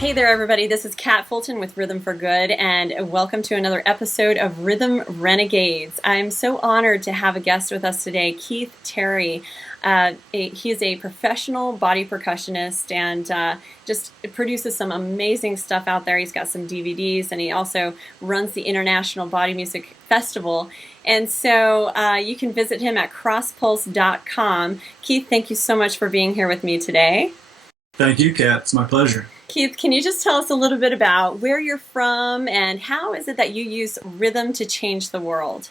Hey there, everybody. This is Kat Fulton with Rhythm for Good, and welcome to another episode of Rhythm Renegades. I'm so honored to have a guest with us today, Keith Terry. He is a professional body percussionist and just produces some amazing stuff out there. He's got some DVDs, and he also runs the International Body Music Festival. And so you can visit him at crosspulse.com. Keith, thank you so much for being here with me today. Thank you, Kat. It's my pleasure. Keith, can you just tell us a little bit about where you're from and how is it that you use rhythm to change the world?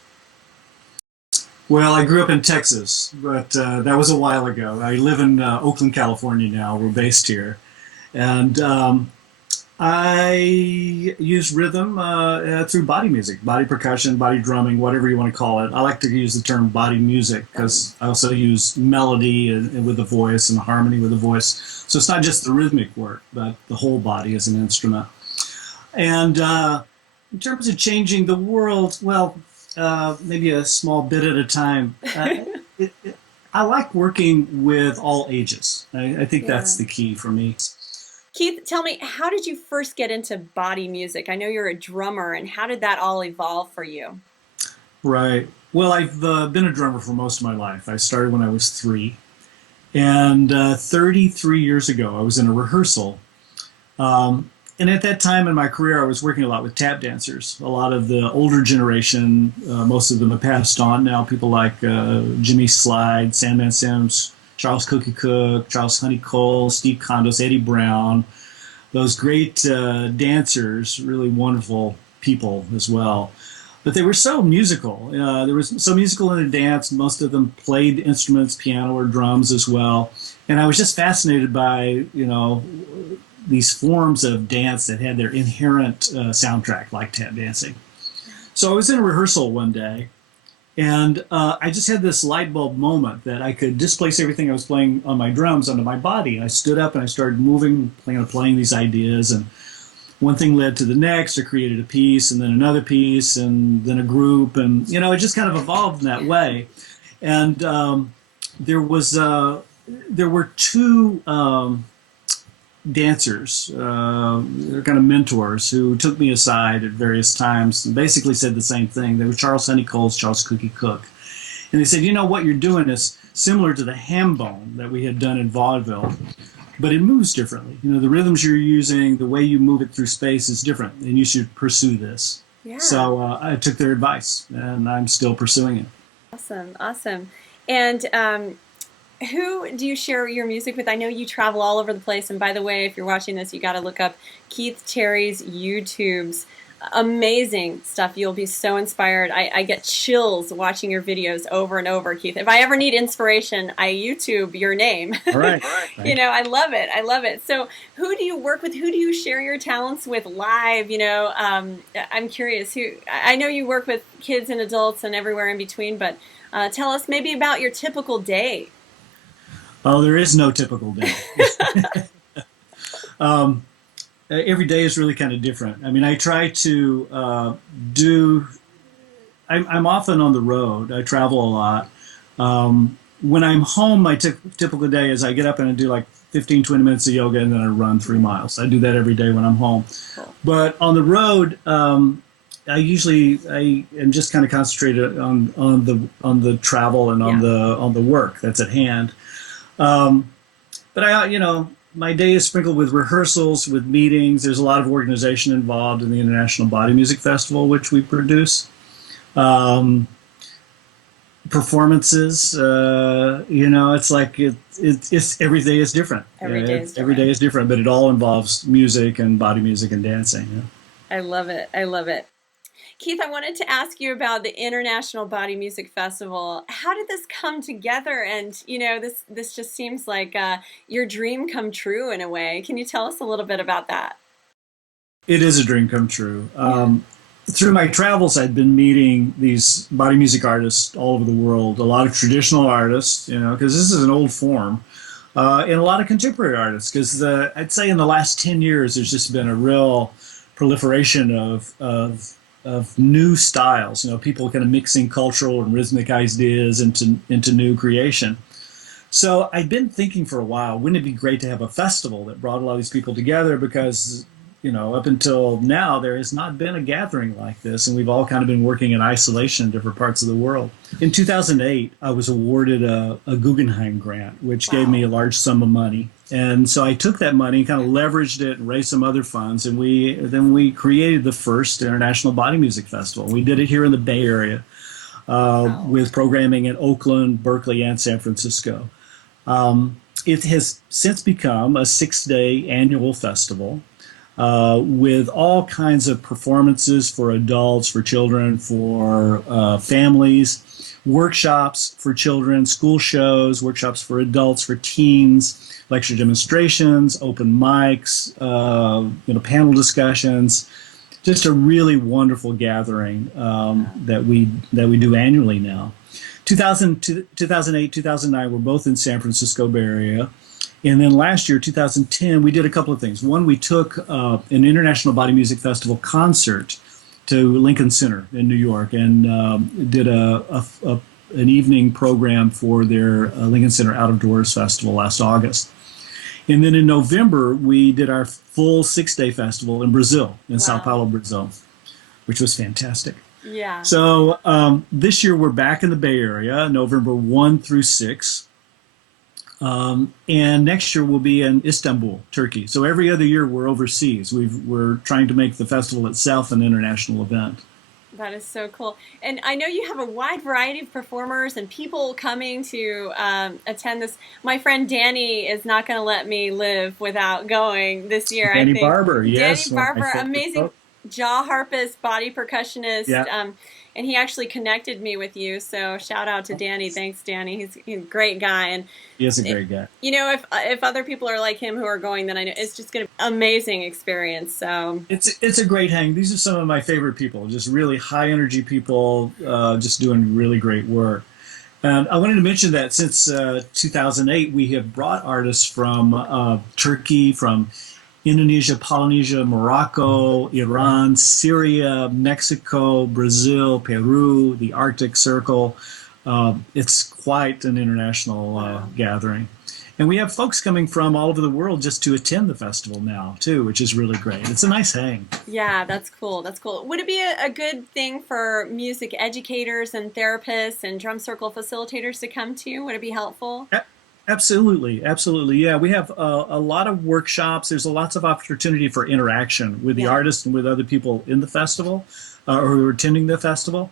Well, I grew up in Texas, but that was a while ago. I live in Oakland, California now. We're based here. And I use rhythm through body music, body percussion, body drumming, whatever you want to call it. I like to use the term body music because I also use melody and with the voice and harmony with the voice. So it's not just the rhythmic work, but the whole body as an instrument. And in terms of changing the world, well, maybe a small bit at a time. I like working with all ages. I think that's the key for me. Keith, tell me, how did you first get into body music? I know you're a drummer, and how did that all evolve for you? Right. Well, I've been a drummer for most of my life. I started when I was 3. And 33 years ago, I was in a rehearsal. And at that time in my career, I was working a lot with tap dancers. A lot of the older generation, most of them have passed on now. People like Jimmy Slide, Sandman Sims, Charles Cookie Cook, Charles Honey Cole, Steve Condos, Eddie Brown. Those great dancers, really wonderful people as well. But they were so musical. There was so musical in the dance. Most of them played instruments, piano or drums as well. And I was just fascinated by, these forms of dance that had their inherent soundtrack, like tap dancing. So I was in a rehearsal one day, and I just had this light bulb moment that I could displace everything I was playing on my drums onto my body. And I stood up and I started moving, playing these ideas, and one thing led to the next. I created a piece, and then another piece, and then a group, and it just kind of evolved in that way. And there were two dancers, they're kind of mentors, who took me aside at various times and basically said the same thing. They were Charles Honey Cole's Charles Cookie Cook. And they said, what you're doing is similar to the ham bone that we had done in vaudeville, but it moves differently. The rhythms you're using, the way you move it through space is different, and you should pursue this. Yeah. So I took their advice, and I'm still pursuing it. Awesome. And who do you share your music with? I know you travel all over the place, and by the way, if you're watching this, you got to look up Keith Terry's YouTube's amazing stuff. You'll be so inspired. I get chills watching your videos over and over, Keith. If I ever need inspiration, I YouTube your name. All right. I love it. So who do you work with? Who do you share your talents with live? I'm curious. I know you work with kids and adults and everywhere in between, but tell us maybe about your typical day. Oh, there is no typical day. Every day is really kind of different. I mean, I try to I'm often on the road. I travel a lot. When I'm home, my typical day is I get up and I do like 15, 20 minutes of yoga, and then I run 3 miles. I do that every day when I'm home. Cool. But on the road, I am just kind of concentrated on the travel and on the work that's at hand. But my day is sprinkled with rehearsals, with meetings. There's a lot of organization involved in the International Body Music Festival, which we produce. Performances, it's like it's every day is different. Every day is different, but it all involves music and body music and dancing. Yeah. I love it. Keith, I wanted to ask you about the International Body Music Festival. How did this come together? And, this just seems like your dream come true in a way. Can you tell us a little bit about that? It is a dream come true. Through my travels, I'd been meeting these body music artists all over the world, a lot of traditional artists, because this is an old form, and a lot of contemporary artists, because I'd say in the last 10 years, there's just been a real proliferation of new styles, people kind of mixing cultural and rhythmic ideas into new creation. So I'd been thinking for a while, wouldn't it be great to have a festival that brought a lot of these people together? Because, up until now, there has not been a gathering like this, and we've all kind of been working in isolation in different parts of the world. In 2008, I was awarded a Guggenheim grant, which gave me Wow. a large sum of money. And so I took that money, kind of leveraged it, and raised some other funds, and we created the first International Body Music Festival. We did it here in the Bay Area Wow. with programming in Oakland, Berkeley, and San Francisco. It has since become a 6-day annual festival with all kinds of performances for adults, for children, for families, workshops for children, school shows, workshops for adults, for teens, lecture demonstrations, open mics, panel discussions. Just a really wonderful gathering that we do annually now. 2008, 2009 were both in San Francisco Bay Area. And then last year, 2010, we did a couple of things. One, we took an International Body Music Festival concert to Lincoln Center in New York and did an evening program for their Lincoln Center Out of Doors Festival last August. And then in November, we did our full 6-day festival in Brazil, in Sao Wow. Paulo, Brazil, which was fantastic. Yeah. So this year we're back in the Bay Area, November 1 through 6. And next year we'll be in Istanbul, Turkey. So every other year we're overseas. We're trying to make the festival itself an international event. That is so cool. And I know you have a wide variety of performers and people coming to attend this. My friend Danny is not going to let me live without going this year, I Danny think. Barber, Danny yes, one of my Barber, favorite amazing folks. jaw harpist, body percussionist. Yeah, And he actually connected me with you. So shout out to Danny. Thanks, Danny. He's a great guy. And he is a great guy. if other people are like him who are going, then I know it's just going to be an amazing experience. So It's a great hang. These are some of my favorite people, just really high energy people, just doing really great work. And I wanted to mention that since 2008, we have brought artists from Turkey, from Indonesia, Polynesia, Morocco, Iran, Syria, Mexico, Brazil, Peru, the Arctic Circle. It's quite an international wow. gathering. And we have folks coming from all over the world just to attend the festival now, too, which is really great. It's a nice hang. Yeah, that's cool. That's cool. Would it be a good thing for music educators and therapists and drum circle facilitators to come to? Would it be helpful? Absolutely, absolutely. Yeah, we have a lot of workshops. There's lots of opportunity for interaction with the Yeah, artists and with other people in the festival or who are attending the festival.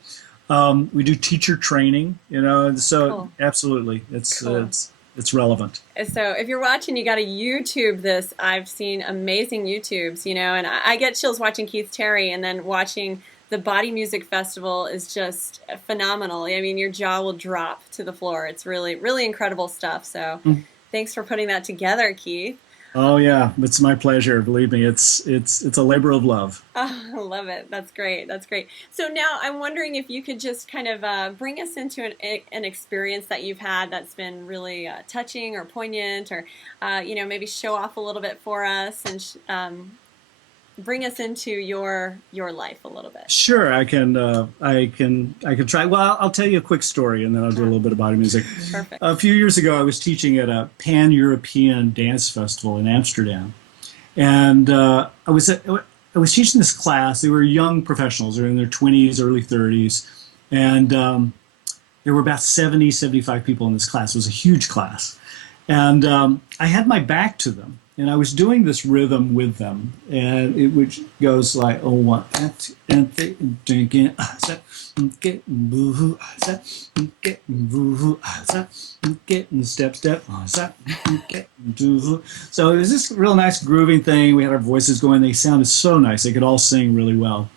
We do teacher training, and so cool. absolutely, it's Cool. it's relevant. So if you're watching, you got to YouTube this. I've seen amazing YouTubes, and I get chills watching Keith Terry, and then watching the Body Music Festival is just phenomenal. I mean, your jaw will drop to the floor. It's really, really incredible stuff. So thanks for putting that together, Keith. Oh yeah, it's my pleasure. Believe me, it's a labor of love. Oh, I love it. That's great. That's great. So now I'm wondering if you could just kind of bring us into an experience that you've had that's been really touching or poignant, or maybe show off a little bit for us and bring us into your life a little bit. Sure, I can try. Well, I'll tell you a quick story, and then I'll do a Uh, little bit of body music. Perfect. A few years ago, I was teaching at a pan-European dance festival in Amsterdam, and I was teaching this class. They were young professionals; they were in their 20s, early 30s, and there were about 70, 75 people in this class. It was a huge class, and I had my back to them, and I was doing this rhythm with them, and it which goes like, oh, one, and drinking, getting step, step, so it was this real nice grooving thing. We had our voices going. They sounded so nice. They could all sing really well.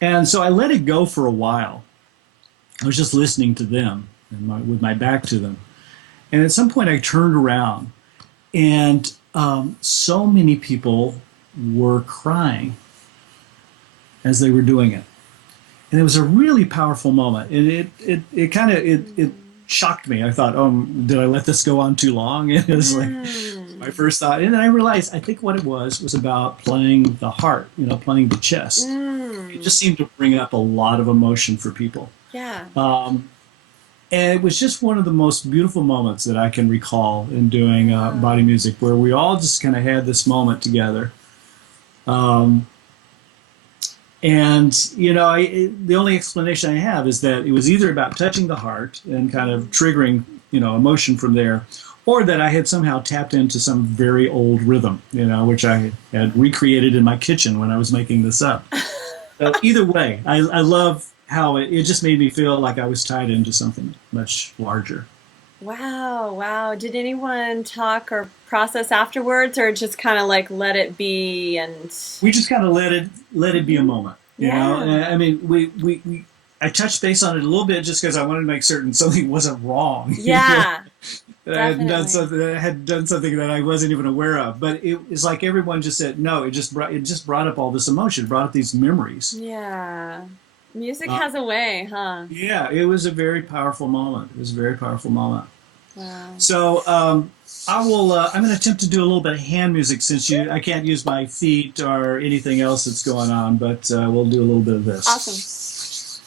And so I let it go for a while. I was just listening to them and with my back to them. And at some point, I turned around, and so many people were crying as they were doing it, and it was a really powerful moment. And it shocked me. I thought, oh, did I let this go on too long? And it was like my Mm, first thought, and then I realized I think what it was about playing the heart, playing the chest. It mm, just seemed to bring up a lot of emotion for people. yeah. Um, And it was just one of the most beautiful moments that I can recall in doing Wow. body music, where we all just kind of had this moment together. Um, and the only explanation I have is that it was either about touching the heart and kind of Mhm. triggering, emotion from there, or that I had somehow tapped into some very old rhythm, which I had recreated in my kitchen when I was making this up. So either way, I love how it just made me feel like I was tied into something much larger. Wow, wow. Did anyone talk or process afterwards, or just kind of like let it be and We just kind of let it be a Mhm. moment, Yeah. I mean, I touched base on it a little bit just because I wanted to make certain something wasn't wrong. Yeah, That definitely. that I had done something that I wasn't even aware of. But it's like everyone just said no. It just brought up all this emotion, brought up these memories. Yeah. Music Uh, has a way, huh? yeah, it was a very powerful moment. It was a very powerful moment. Wow. So I will. I'm going to attempt to do a little bit of hand music since I can't use my feet or anything else that's going on, but we'll do a little bit of Awesome. this.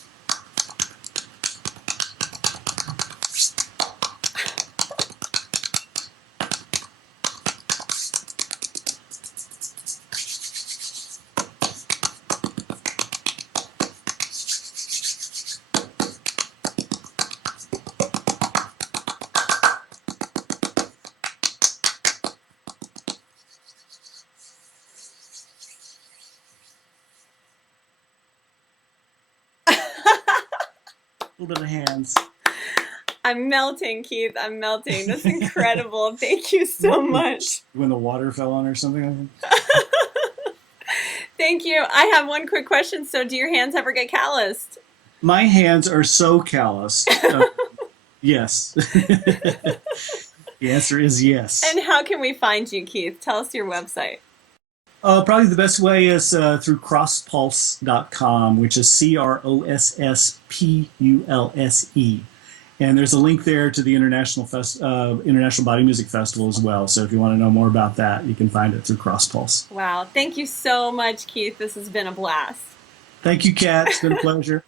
A little bit of hands. I'm melting, Keith. I'm melting. That's incredible. Thank you so much. When the water fell on or something. Thank you. I have one quick question. So, do your hands ever get calloused? My hands are so calloused. Yes. The answer is And yes. how can we find you, Keith? Tell us your website. Probably the best way is through crosspulse.com, which is CROSSPULSE. And there's a link there to the International Body Music Festival as well. So if you want to know more about that, you can find it through CrossPulse. Wow. Thank you so much, Keith. This has been a blast. Thank you, Kat. It's been a pleasure.